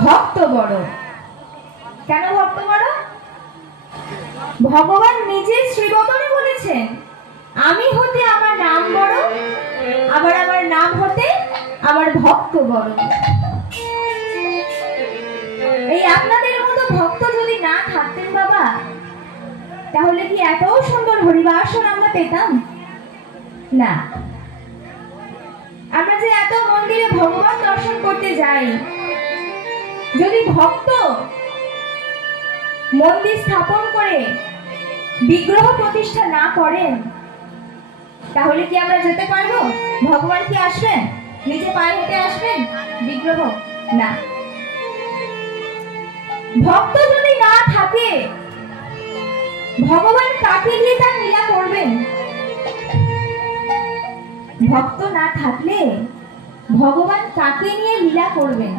ভক্ত বড়। কেন ভক্ত বড়? ভগবান নিজে শ্রীবদনে বলেছেন, আমি হতে আমার নাম বড়, আবার আমার নাম হতে আমার ভক্ত বড়। এই আপনাদের মতো ভক্ত যদি না থাকতেন বাবা, তাহলে কি এত সুন্দর হরিবাসন আমরা পেতাম না। আমরা যে এত মন্দিরে ভগবান দর্শন করতে যাই, যদি ভক্ত মন্দির স্থাপন করে বিগ্রহ প্রতিষ্ঠা না করেন, তাহলে কি আমরা যেতে পারবো? ভগবান কি আসবেন? নিচে পায়ে হেঁটে আসবেন বিগ্রহ? না। ভক্ত যদি না থাকে, ভগবান কাকে দিয়ে তার লীলা করবেন? ভক্ত না থাকলে ভগবান কাকে নিয়ে লীলা করবেন?